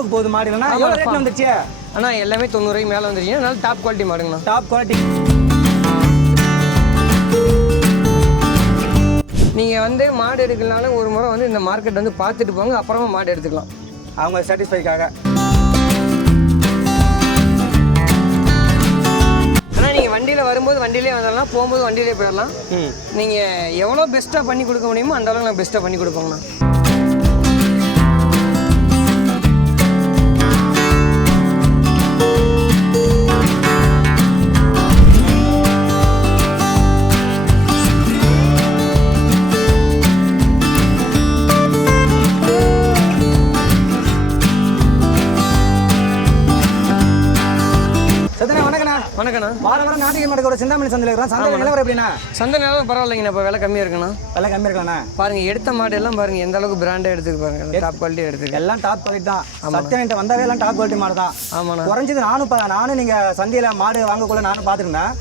ஃபார்முக்கு போகுது மாடு இல்லைன்னா எவ்வளோ ரேட்ல வந்துருச்சு? அண்ணா எல்லாமே தொண்ணூறுக்கு மேலே வந்துருச்சுன்னா நல்ல டாப் குவாலிட்டி மாடுங்கண்ணா. டாப் குவாலிட்டி நீங்கள் வந்து மாடு எடுக்கலனாலும் ஒரு முறை வந்து இந்த மார்க்கெட் வந்து பார்த்துட்டு போங்க அப்புறமா மாடு எடுத்துக்கலாம். அவங்க சாட்டிஸ்ஃபைக்காக வண்டியில் வரும்போது வண்டியிலே வந்துடலாம் போகும்போது வண்டியிலே போயிடலாம். நீங்கள் எவ்வளோ பெஸ்ட்டாக பண்ணி கொடுக்க முடியுமோ அந்த அளவுக்கு நான் பெஸ்ட்டாக பண்ணி கொடுப்போங்கண்ணா. you நாட்டிக மாட்டோட சிந்தாமணி சந்தையில் இருக்கிறோம் சந்தை நிலவரம் எப்படிண்ணா? சந்தை நேரம் பரவாயில்லைங்கண்ணா. இப்போ விலை கம்மியாக இருக்குண்ணா. விலை கம்மி இருக்கலாண்ணா பாருங்க எடுத்த மாடு எல்லாம் பாருங்க எந்த அளவுக்கு பிராண்டே எடுத்துக்கு பாருங்க. டாப் குவாலிட்டி எடுத்துக்கு எல்லாம் டாப் குவாலிட்டி தான். சத்தியன்ட்ட வந்தாவே எல்லாம் டாப் குவாலிட்டி மாடு தான். ஆமாண்ணா. குறைஞ்சது நானும் நானும் நீங்க சந்தையில மாடு வாங்கக்குள்ள நானும் பார்த்துருந்தேன்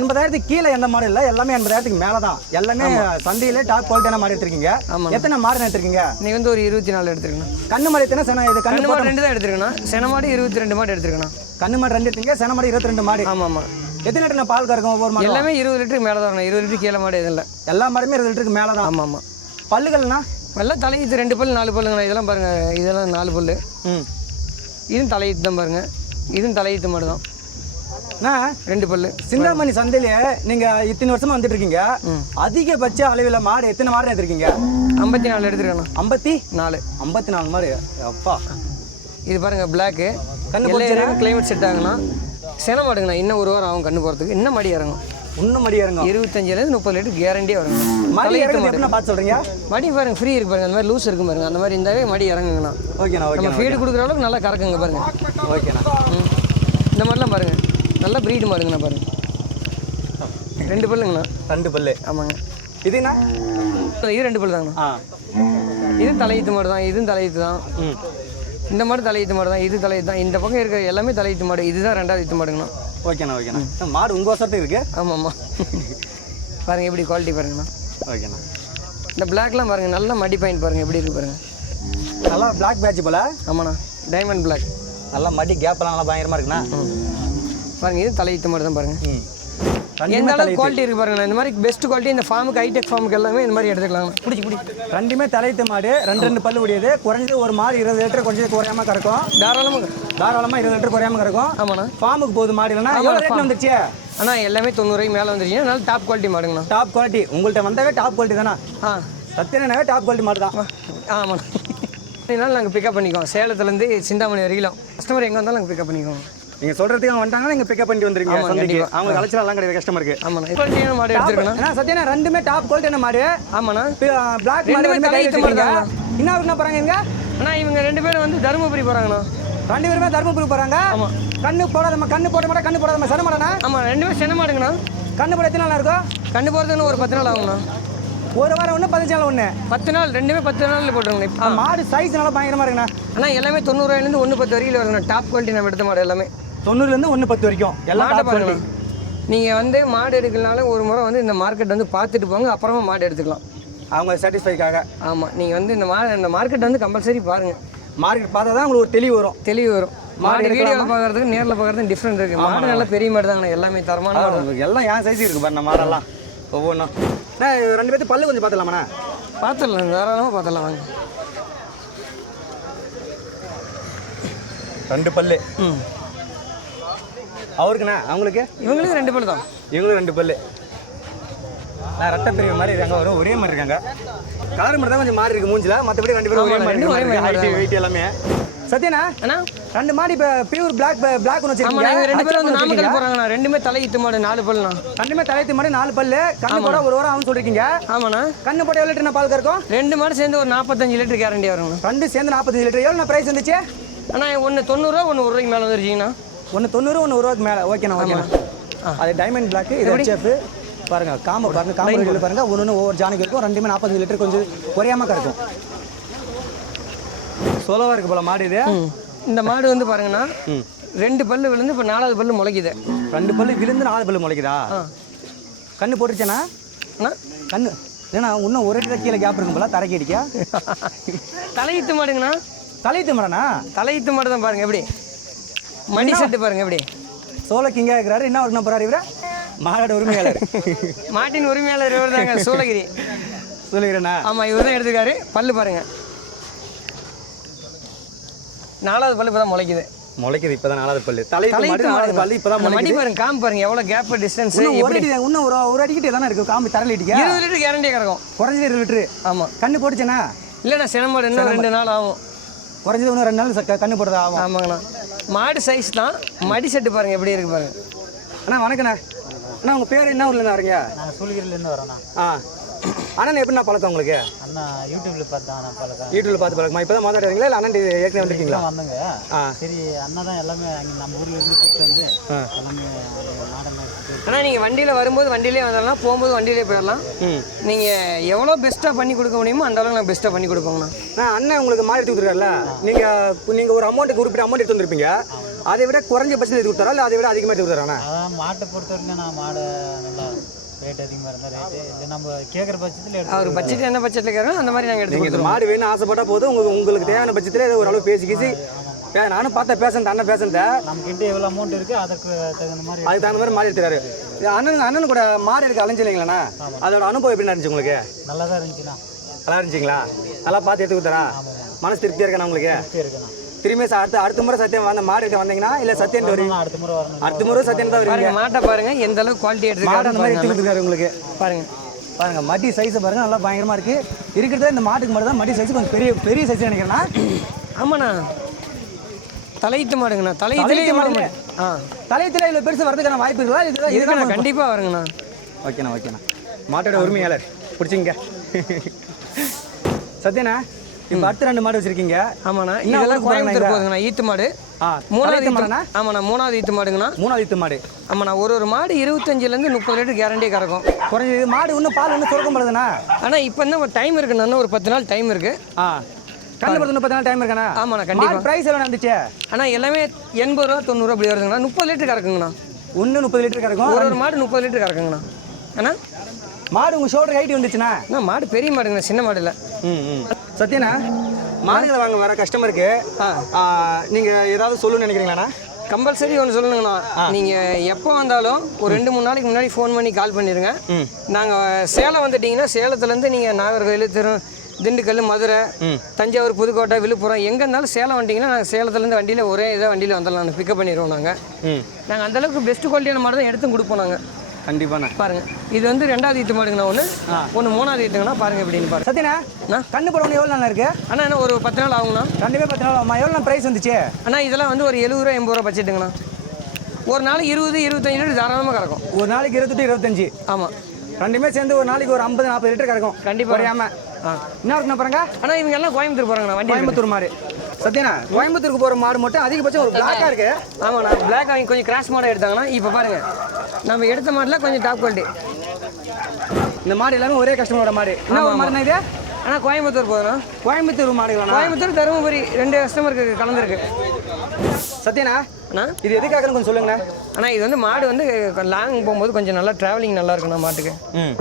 எண்பதாயிரத்துக்கு கீழே எந்த மாடு இல்லை எல்லாமே எண்பதாயிரத்துக்கு மேலே தான். எல்லாமே சந்தையில டாப் குவாலிட்டியான மாடு எடுத்திருக்கீங்க. எத்தனை மாடு எடுத்திருக்கீங்க? இன்னைக்கு வந்து ஒரு இருபத்தி நாலு எடுத்துருக்கணும் கண்ணு மாடு எத்தனை சென இது? கண்ணு கண்ணு மாடு ரெண்டு தான் எடுத்துருக்கணும் சென மாடு இருபத்தி ரெண்டு மாடு எடுத்துருக்கணும் கண்ணு மாடு ரெண்டு எடுத்தீங்க சென மாடு இருபத்தி ரெண்டு மாடு. ஆமாம் ஆமாம் எத்தனை லிட்டர் பால் கறக்கும் ஒவ்வொரு மாடு எல்லாமே இருபது லிட்டருக்கு மேலே தான் வரணும். இருபது லிட்டருக்கு கீழே மாடு இல்லை. எல்லா மாடுமே இருபது லிட்டருக்கு மேலே தான். ஆமாம். ஆமாம் பல்லுகள்னா எல்லாம் தலையீத்து ரெண்டு பல் நாலு பல்லுங்கண்ணா. இதெல்லாம் பாருங்க. இதெல்லாம் நாலு பல்லு. ம். இதுவும் தலையீத்து தான் பாருங்க. இதுவும் தலையீத்து மாடு தான். ரெண்டு பல்லு. சிந்தாமணி சந்தையில நீங்க இத்தனை வருஷமா வந்துட்டு இருக்கீங்க அதிகபட்ச அளவில் மாடு எத்தனை மாடு எடுத்திருக்கீங்க? ஐம்பத்தி நாலு எடுத்துருக்கணும் ஐம்பத்தி? நாலு. ஐம்பத்தி நாலு மாடு. அப்பா. இது பாருங்க பிளாக்கு கண்ணு கிளைமேட் செட் ஆகுனா சென மாடுங்கண்ணா இன்னும் ஒரு வாரம் ஆகும் கண்ணு போகிறதுக்கு இன்னும் மடி இறங்கும். இன்னும் மடி இறங்கும். இருபத்தஞ்சிலேருந்து முப்பது லிட்டர் கேரண்டியாக வருங்க. மடி எப்படின்னா பார்த்து சொல்றீங்க? மடி பாருங்க ஃப்ரீ இருக்கு பாருங்க. அந்த மாதிரி லூஸ் இருக்கும் பாருங்க. அந்த மாதிரி இருந்தாவே மடி இறங்குங்கண்ணா. ஓகேண்ணா நம்ம ஓகேண்ணா. ஃபீடு கொடுக்குற அளவுக்கு நல்லா கறக்குங்க பாருங்க. ஓகேண்ணா. இந்த மாதிரிலாம் பாருங்க. நல்ல ப்ரீடு மாடுங்கண்ணா பாருங்க. ரெண்டு பல்லுங்கண்ணா. ரெண்டு பல்லு. ஆமாங்க. இதுண்ணா இது ரெண்டு பல்லு தாங்கண்ணா ஆ. இது தலையீத்து மாடு தான் இதுவும் தலையீத்து தான் இந்த மாடு தலையீத்து மாடு தான் இது தலையீத்து தான் இந்த பக்கம் இருக்கிற எல்லாமே தலையீத்து மாடு இதுதான் ரெண்டாவது ஈத்து மாடுங்கண்ணா. ஓகேண்ணா ஓகேண்ணா. மாடு உங்க வசத்துக்கு இருக்கு? ஆமாம் ஆமாம் பாருங்க எப்படி குவாலிட்டி பாருங்கண்ணா. ஓகேண்ணா. இந்த பிளாக்லாம் பாருங்க நல்ல மடி பாயிண்ட் பாருங்க எப்படி இருக்கு பாருங்க. நல்லா பிளாக் பேட்ச் போல? ஆமாண்ணா டைமண்ட் பிளாக் நல்லா மடி கேப்லாம் நல்லா பயங்கரமா இருக்குண்ணா. பாருங்க இது தலையீத்து மாடு தான் பாருங்க. ம். எந்த அளவுக்கு குவாலிட்டி இருக்கு பாருங்க இந்த மாதிரி பெஸ்ட் குவாலிட்டி இந்த ஃபார்முக்கு ஹைடெக் ஃபார்முக்கு எல்லாமே இந்த மாதிரி எடுத்துக்கலாம். பிடிச்சி பிடி ரெண்டுமே தலையத்து மாடு. ரெண்டு ரெண்டு பல்லு உடையது. குறைஞ்சது ஒரு மாடு இருபது லிட்டர் குறைஞ்சது குறையாம கறக்கும். தாராளமாக தாராளமா இருபது லிட்டர் குறையாம கறக்கும். ஆமாண்ணா. ஃபார்முக்கு போகுது மாடு இல்லைன்னா எவ்வளோ ரேட்ல வந்துருச்சு? அண்ணா எல்லாமே தொண்ணூறுக்கு மேலே வந்துருச்சுன்னா நல்ல டாப் குவாலிட்டி மாடுங்கண்ணா. டாப் குவாலிட்டி உங்கள்கிட்ட வந்தாவே டாப் குவாலிட்டி தானே? ஆ. சத்தியனாவே டாப் குவாலிட்டி மாடு தான். ஆமாண்ணா. இதனால நாங்கள் பிக்கப் பண்ணிக்குவோம். சேலத்துலேருந்து சிந்தாமணி வரைக்கும் கஸ்டமர் எங்கே வந்தாலும் நாங்கள் பிக்கப் பண்ணிக்குவோம். நீங்க சொல்றதுக்கு அவங்க வந்துட்டாங்கன்னா நீங்க பிக்கப் பண்ணிட்டு வந்துருங்க ஆமா, சந்தைக்கு. அவங்க அழைச்சலாம் கிடையாது கஸ்டமருக்கு ஆமாண்ணா குவாலிட்டியான மாடு எடுத்துருக்கணும் ஏன்னா சத்யனா ரெண்டுமே டாப் குவாலிட்டியான மாடு. ஆமாண்ணா. பிளாக் ரெண்டுமே மாடு வந்து கை வச்சிருக்கீங்க? என்ன என்ன போறாங்க இங்க அண்ணா இவங்க ரெண்டு பேரும் வந்து தருமபுரி போகிறாங்கண்ணா ரெண்டு பேருமே தர்மபுரி போறாங்க. ஆமா. கண்ணு போடாதம்மா கண்ணு போட மாட்டா கண்ணு போடாதம்மா சன மாடனா ஆமாம் ரெண்டுமே சென்ன மாடுங்கண்ணா. கண்ணு போட எத்தனை நாள் இருக்கும்? கண்டு போகிறதுன்னு ஒரு பத்து நாள் ஆகுங்கண்ணா ஒரு வாரம் ஒன்று பதினஞ்சு நாள் ஒன்று பத்து நாள் ரெண்டுமே பத்து நாளில் போட்டுருங்கண்ணா இப்போ. மாடு சைஸ் நல்லா பயங்கரமா இருக்குண்ணா. அண்ணா எல்லாமே தொண்ணூறுவாயிலேருந்து ஒன்று பத்து வரைக்கும் வருங்கண்ணா. டாப் குவாலிட்டி நம்ம எடுத்த மாடு எல்லாமே. தொண்ணூறுலேருந்து ஒன்று பத்து வரைக்கும். எல்லாம் மாட்டை பாருங்க. நீங்கள் வந்து மாடு எடுக்கலனாலும் ஒரு முறை வந்து இந்த மார்க்கெட் வந்து பார்த்துட்டு போங்க அப்புறமா மாடு எடுத்துக்கலாம். அவங்க சாட்டிஸ்ஃபைக்காக ஆமாம் நீங்கள் வந்து இந்த மா இந்த மார்க்கெட் வந்து கம்பல்சரி பாருங்கள் மார்க்கெட் பார்த்தா தான் உங்களுக்கு ஒரு தெளிவு வரும். தெளிவு வரும். மாடு வீடியோவில் பார்க்கறதுக்கு நேரில் பார்க்கறதுக்கு டிஃப்ரெண்ட் இருக்குது மாடு நல்லா பெரிய மாடு தாங்கண்ணா எல்லாமே தரமான. எல்லாம் ஏன் சைஸ் இருக்கு பாருண்ணா மாடெல்லாம். ஒவ்வொன்றும். ரெண்டு பேர்த்து பல்லு கொஞ்சம் பார்த்துலாமாண்ணா பார்த்துடலாம் தாராளமாக பார்த்துடலாம் வாங்க. ரெண்டு பல்லு. ம். அவருக்குண்ணா அவங்களுக்கு? இவங்களுக்கு ரெண்டு பேர் தான். இவங்களும் ரெண்டு பல்லு. நான் ரத்த பிரிவு மாதிரி இருக்காங்க வரும் ஒரே மாதிரி இருக்காங்க. கலர் மட்டும் தான் கொஞ்சம் மாறி இருக்கு மூஞ்சில. மற்றபடி ரெண்டு பேரும் ஒரே மாதிரி ரெண்டும் ஒரே மாதிரி ஹைட் வெயிட் எல்லாமே. சத்யனா அண்ணா? ரெண்டு மாடி இப்போ பியூர் பிளாக் பிளாக் ஒன்று நாங்கள் ரெண்டு பேரும் வந்து வச்சிருக்கீங்க நாமக்கல் போகிறாங்கண்ணா ரெண்டுமே தலையிட்டு மாடு நாலு பல்லுண்ணா. ரெண்டுமே தலைத்து மாடி நாலு பல்லு. கண்ணு போட ஒரு வாரம் ஆகும் சொல்லிருக்கீங்க. ஆமாண்ணா. கண்ணு போட எவ்வளோ லிட்டர் பால் கறக்கும்? ரெண்டு மாடு சேர்ந்து ஒரு நாற்பத்தஞ்சு லிட்டர் கேரண்டி வருங்கண்ணா. ரெண்டு சேர்ந்து நாற்பத்தஞ்சு லிட்டர். எவ்வளோ பிரைஸ் வந்துச்சு? அண்ணா ஒன்று தொண்ணூறுரூவா ஒன்று ஒரு ரூபாய்க்கு மேலே வந்துருச்சிங்கண்ணா. ஒன்று தொண்ணூறு ஒன்று ஒரு ரூபாய்க்கு மேலே ஓகேண்ணா ஓகேண்ணா அது டைமண்ட் பிளாக் இது ஹெச்எஃப் பாருங்க காம்போ பாருங்க காம்போ ரேடியில் பாருங்க. ஒன்று ஒன்று ஒவ்வொரு ஜானுக்கு இருக்கும். ரெண்டுமே நாற்பத்தஞ்சு லிட்டர் கொஞ்சம் குறையாம கறக்கும் சோலவா இருக்கு போல மாடு இது. இந்த மாடு வந்து பாருங்கண்ணா ரெண்டு பல்லு விழுந்து இப்போ நாலாவது பல்லு முளைக்குது. ரெண்டு பல்லு விழுந்து நாலு பல்லு முளைக்குதா? கண்ணு போட்டுருச்சேண்ணா? கண்ணு. ஏன்னா இன்னும் ஒரு இடத்துல கீழே கேப் இருக்கும் போல தரைக்கு அடிக்க தலையீத்து மாடுங்கண்ணா. தலையத்து மரண்ணா தலையீத்து மாடு தான் பாருங்க எப்படி? மடி செட்டு பாருங்க எப்படி? சோழ கிங்கா இருக்கிறாரு என்ன ஒர்க் போறாரு இவர? மாடாட உரிமையாளர். மாட்டின் உரிமையாளர் இவர் தாங்க சூளகிரி. சொல்லுகிறேண்ணா ஆமாம் இவர் தான் எடுத்துக்காரு பல்லு பாருங்க. நாலாவது பல்லு இப்போ தான் முளைக்குது. முளைக்குது இப்பதான் நாலாவது பல்லு. தலையீத்து நாலாவது பல்லு மடி முளைக்குது. பாருங்க காம்பு பாருங்க எவ்வளோ கேப் டிஸ்டன்ஸ் ஒரு அடி இன்னும் ஒரு ஒரு அடிக்கிட்டே தானே இருக்கு காம்பு தரலிட்டிக்கா? இருபது லிட்டர் கேரண்டியாக கிடக்கும். குறைஞ்சது இருபது லிட்டரு. ஆமாம் கண்ணு போட்டுச்சேண்ணா? இல்லைண்ணா சினமாடு இன்னும் ரெண்டு நாள் ஆகும். குறைஞ்சது இன்னும் ரெண்டு நாள் கண்ணு போடுறது ஆகும். ஆமாங்கண்ணா. மாடு சைஸ் தான். மடி செட்டு பாருங்க எப்படி இருக்கு பாருங்க. அண்ணா வணக்கண்ணா. அண்ணா உங்கள் பேர் என்ன ஊர்ல இருக்கீங்க நான் சூளகிரிலேருந்து வரேண்ணா. ஆ. அண்ணன் எப்படிண்ணா பழக்கம் உங்களுக்கு? அண்ணா யூடியூப்ல பார்த்தா நான் பழக்கம். யூடியூப்ல பார்த்து பழக்கமா? இப்போ தான் மாதாடுறீங்களா இல்லை அண்ணன் ஏற்கனவே வந்திருக்கீங்களா? வந்தங்க. ஆ. சரி அண்ணா தான் எல்லாமே அங்கே நம்ம ஊர்ல இருந்து கூப்பிட்டு வந்து எல்லாமே எடுத்துட்டு ஆனால் நீங்கள் வண்டியில் வரும்போது வண்டியிலே வந்துடலாம் போகும்போது வண்டியிலே போயிடலாம். நீங்கள் எவ்வளோ பெஸ்ட்டாக பண்ணி கொடுக்க முடியுமோ அந்த அளவுக்கு நான் பெஸ்ட்டாக பண்ணி கொடுப்போங்கண்ணா நான் அண்ணன் உங்களுக்கு மாடு எடுத்து கொடுத்துருக்காருல? நீங்கள் நீங்கள் ஒரு அமௌண்ட் குறிப்பிட்ட அமௌண்ட் எடுத்து வந்திருப்பீங்க. அதை விட குறைஞ்ச பட்சத்தில் எடுத்து கொடுத்தாரா? இல்லை அதை விட அதிகமாக எடுத்து கொடுத்தாரா அதான் மாட்டை பொறுத்த வரைக்கும் நான் மாடை நல்லா ரேட் அதிகமாக இருந்தால் ரேட்டு இது நம்ம கேட்குற பட்சத்தில் எடுத்து அவர் பட்ஜெட் என்ன பட்ஜெட்டில் கேட்குறோம் அந்த மாதிரி நாங்கள் எடுத்து மாடு வேணும் ஆசைப்பட்டா போதும். உங்களுக்கு உங்களுக்கு தேவையான பட்சத்தில் ஏதோ ஓரளவு பேசி கீசி பே- நானும் பார்த்தேன் பேசுனேன் அண்ணன் பேசுனேன் நம்மக்கிட்ட எவ்வளோ அமௌண்ட் இருக்குது அதுக்கு தகுந்த மாதிரி அதுக்கு தகுந்த மாதிரி மாடு எடுத்துறாரு அண்ணன் அண்ணன் கூட மாடு எடுக்க அலைஞ்சில்லைங்களாண்ணா அதோட அனுபவம் எப்படி இருந்துச்சு உங்களுக்கு? நல்லா தான் இருந்துச்சுண்ணா. நல்லா இருந்துச்சுங்களா? நல்லா பார்த்து எடுத்து கொடுத்தாரா? மனசு திருப்தியாக இருக்கா உங்களுக்கு? திரும்பி அடுத்த அடுத்த முறை சத்தியம் வந்து மாடு எடுக்க வந்தீங்கன்னா இல்லை சத்தியம் வருவீங்க அடுத்த முறை வரணும் அடுத்த முறை சத்தியம் தான் வருவீங்க. பாருங்க மாட்டை பாருங்க எந்த அளவுக்கு குவாலிட்டி மாடு அந்த மாதிரி எடுத்து எடுத்துக்காரு கொடுத்துருக்காரு உங்களுக்கு. பாருங்க. பாருங்க மடி சைஸ் பாருங்க நல்லா பயங்கரமா இருக்கு. இருக்கிறதே இந்த மாட்டுக்கு மட்டும் தான் மடி சைஸ் கொஞ்சம் பெரிய பெரிய சைஸ் நினைக்கிறேன்னா ஆமாண்ணா. தலையீத்து மாடுங்கண்ணா. தலையீத்துலேயே மாடுங்க. மாடு. ஆ. தலையத்தில் இவ்வளோ பெருசு வரதுக்கான வாய்ப்பு இருக்குதா? இருக்குண்ணா இதுதான் கண்டிப்பாக வருங்கண்ணா. ஓகேண்ணா ஓகேண்ணா. மாட்டோட உரிமையாளர். பிடிச்சிங்க. சத்யண்ணா இப்போ அடுத்த ரெண்டு மாடு வச்சிருக்கீங்க. ஆமாண்ணா. இதெல்லாம் கோயம்புத்தூர்? போகுதுங்கண்ணா ஈத்து மாடு. மூணாவது மாடண்ணா ஆமாண்ணா மூணாவது ஈத்து மாடுங்கண்ணா. மூணாவது ஈத்து மாடு. ஆமாண்ணா ஒரு ஒரு மாடு இருபத்தஞ்சிலேருந்து முப்பது லிட்டர் கேரண்டியாக கறக்கும். குறைஞ்சது மாடு இன்னும் பால் இன்னும் சுரக்கம் படுதுண்ணா ஆனால் இப்போ என்ன டைம் இருக்குண்ணா இன்னும் ஒரு பத்து நாள் டைம் இருக்குது ஆ. கண்ணு படுத்து முப்பத்தி நாள் டைம் இருக்காண்ணா ஆமாண்ணா கண்டிப்பாக ப்ரைஸ் எவ்வளோ இருந்துச்சு? ஆனால் எல்லாமே எண்பது ரூபா அப்படி வருதுங்கண்ணா. முப்பது லிட்டர் கறக்குங்கண்ணா. ஒன்று முப்பது லிட்டர் கிடக்கும் ஒரு ஒரு மாடு முப்பது லிட்டர் கறக்குங்கண்ணா. அண்ணா? மாடு உங்கள் ஷோல்டர் ஹைட் வந்துச்சுண்ணா? அண்ணா மாடு பெரிய மாடுங்கண்ணா சின்ன மாடு இல்லை. ம் ம். சத்யண்ணா மாடுகளை வாங்க வர கஸ்டமருக்கு நீங்கள் ஏதாவது சொல்லணும்னு நினைக்கிறீங்களாண்ணா? கம்பல்சரி ஒன்று சொல்லணுங்கண்ணா. நீங்கள் எப்போ வந்தாலும் ஒரு ரெண்டு மூணு நாளைக்கு முன்னாடி ஃபோன் பண்ணி கால் பண்ணிடுங்க நாங்கள் சேலம் வந்துட்டீங்கன்னா சேலத்துலேருந்து நீங்கள் நாகர்கோவில் திரு திண்டுக்கல் மதுரை தஞ்சாவூர் புதுக்கோட்டை விழுப்புரம். எங்கே இருந்தாலும் சேலம் வந்துட்டீங்கன்னா நாங்கள் சேலத்துலேருந்து வண்டியில் ஒரே இதாக வண்டியில் வந்துடலாம். பிக்கப் பண்ணிடுவோம் நாங்கள் நாங்கள் அந்தளவுக்கு பெஸ்ட் குவாலிட்டியான மாடு தான் எடுத்து கொடுப்போம் நாங்கள் கண்டிப்பாண்ணா. பாருங்க. இது வந்து ரெண்டாவது ஈத்து மாடுங்கண்ணா ஒன்று ஒன்று மூணாவது ஈத்துங்கண்ணா. பாருங்க எப்படின்னு பாருங்க. சத்யண்ணா அண்ணா. கண்ணு போட எவ்வளோ நாள் இருக்கு? அண்ணா என்ன ஒரு பத்து நாள் ஆகுங்கண்ணா. கண்டிப்பாக பத்து நாள் ஆகுமா? எவ்வளோ ப்ரைஸ் வந்துச்சு? அண்ணா இதெல்லாம் வந்து ஒரு எழுபது ரூபா எண்பது ரூபா பட்ஜெட்டுங்கண்ணா ஒரு நாளைக்கு இருபது இருபத்தஞ்சு லிட்டர் தாராளமாக கறக்கும். ஒரு நாளைக்கு இருபத்தெட்டு இருபத்தஞ்சு. ஆமாம் ரெண்டுமே சேர்ந்து ஒரு நாளைக்கு ஒரு ஐம்பது நாற்பது லிட்டர் கிடக்கும் கண்டிப்பா. குறையாம. ஆ என்ன இருக்குண்ணா பாருங்க? அண்ணா இவங்க எல்லாம் கோயம்புத்தூர் போகிறாங்கண்ணா வண்டி கோயம்புத்தூர் மாடு. சத்யண்ணா கோயம்புத்தூருக்கு போகிற மாடு மட்டும் அதிகபட்சம் ஒரு பிளாக்காக இருக்கு. ஆமாண்ணா பிளாக் அவங்க கொஞ்சம் கிராஸ் மாடல் எடுத்தாங்கன்னா இப்போ பாருங்க. நம்ம எடுத்த மாடல கொஞ்சம் டாப் குவாலிட்டி இந்த மாடு எல்லாமே ஒரே கஸ்டமரோட மாடு. என்ன ஒரு மாடுனா இது? ஆனால் கோயம்புத்தூர் போதுண்ணா. கோயம்புத்தூர் மாடுகளா கோயம்புத்தூர் தருமபுரி ரெண்டு கஸ்டமருக்கு கலந்துருக்கு. சத்யண்ணா அண்ணா. இது எதுக்காகன்னு கொஞ்சம் சொல்லுங்கண்ணா அண்ணா இது வந்து மாடு வந்து லாங் போகும்போது கொஞ்சம் நல்லா ட்ராவலிங் நல்லா இருக்குண்ணா மாட்டுக்கு. ம்.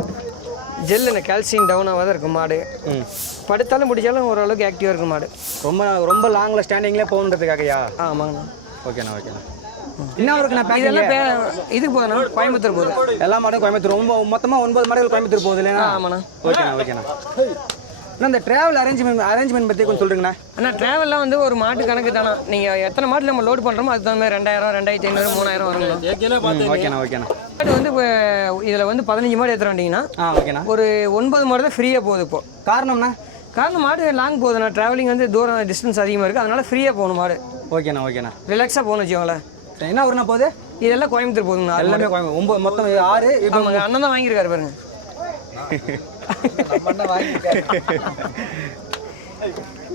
ஜெல்லுண்ணா கால்சியம் டவுன் ஆகாத இருக்கும் மாடு. ம். படுத்தாலும் பிடிச்சாலும் ஓரளவுக்கு ஆக்டிவாக இருக்கும் மாடு. ரொம்ப ரொம்ப லாங்கில் ஸ்டாண்டிங்லேயே போகணுன்றதுக்காகயா? ஆமாங்கண்ணா. ஓகேண்ணா ஓகேண்ணா. என்ன இருக்குண்ணா இதெல்லாம் இதுக்கு போதுண்ணா? கோயம்புத்தூர் போகுது. எல்லா மாடும் கோயம்புத்தூர். ரொம்ப மொத்தமாக ஒன்பது மாடுகள் கோயம்புத்தூர் போகுது இல்லையா ஆமாண்ணா. ஓகேண்ணா ஓகேண்ணா. அண்ணா இந்த ட்ராவல் அரேஞ்ச்மெண்ட் அரேஞ்ச்மெண்ட் பற்றி கொஞ்சம் சொல்கிறீங்கண்ணா அண்ணா ட்ராவல்லாம் வந்து ஒரு மாட்டு கணக்கு தானே நீங்கள் எத்தனை மாடு நம்ம லோட் பண்ணுறோமோ அதுக்கு தகுந்த மாதிரி ரெண்டாயிரம் ரெண்டாயிரத்தி ஐநூறு மூணாயிரம் வருங்கண்ணா ம், ஓகேண்ணா ஓகேண்ணா. மாடு வந்து இப்போ இதில் வந்து பதினஞ்சு மாடு ஏற்றுற வண்டிங்கன்னா ஆ ஓகேண்ணா. ஒரு ஒன்பது மாடு தான் ஃப்ரீயாக போகுது இப்போ. காரணம்ண்ணா? காரணம் மாடு லாங் போகுதுண்ணா. ட்ராவலிங் வந்து தூரம் டிஸ்டன்ஸ் அதிகமாக இருக்குது அதனால ஃப்ரீயாக போகணும் மாடு. ஓகேண்ணா ஓகேண்ணா. ரிலாக்ஸாக போகணும் வச்சுக்கோங்களேன். என்ன ஊருண்ணா போகுது? இதெல்லாம் கோயம்புத்தூர் போகுதுங்கண்ணா. எல்லாமே கோயம்பு ஒம்பது மொத்தம் ஆறு இப்போ அண்ணன் தான் வாங்கியிருக்காரு பாருங்க. நம்ம வாங்கிட்டேன்